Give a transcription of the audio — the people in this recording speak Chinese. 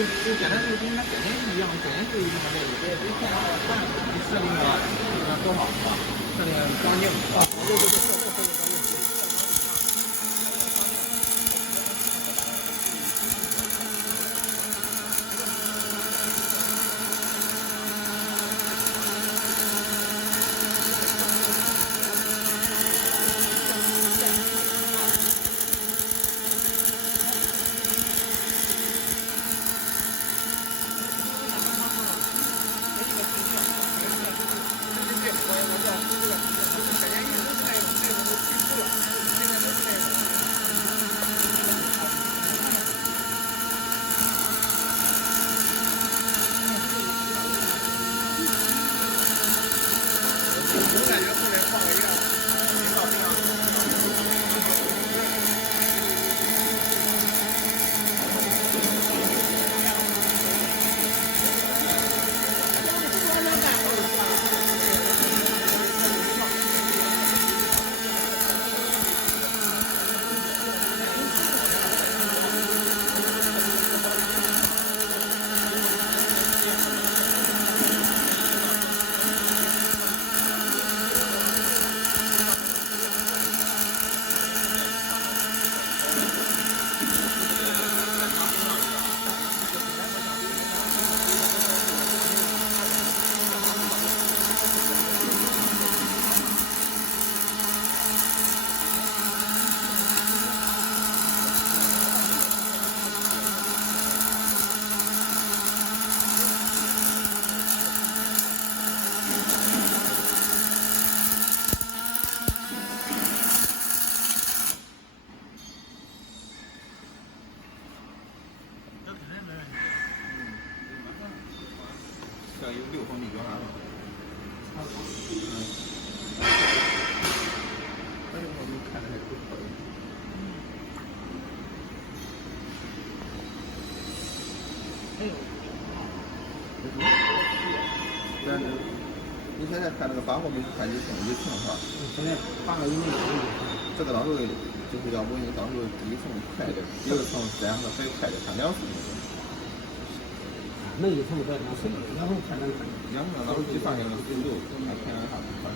就简单就跟它表现是一样，表现是一样的，你电脑看你设定了多少是吧？设定光镜啊，对，设定光镜。我感觉后面放个样，挺好听啊。这有6毫米标啥的，差不多。这个我们看着还不错的。但是你现在看这个8毫米看就挺一寸哈。现在8个1米这个到时候就是要不你到时候第一层快点，第二层这样的再快点，看2层那个。那1层再2层，2层才能看。2层到时候计算下来速度，看看啥快。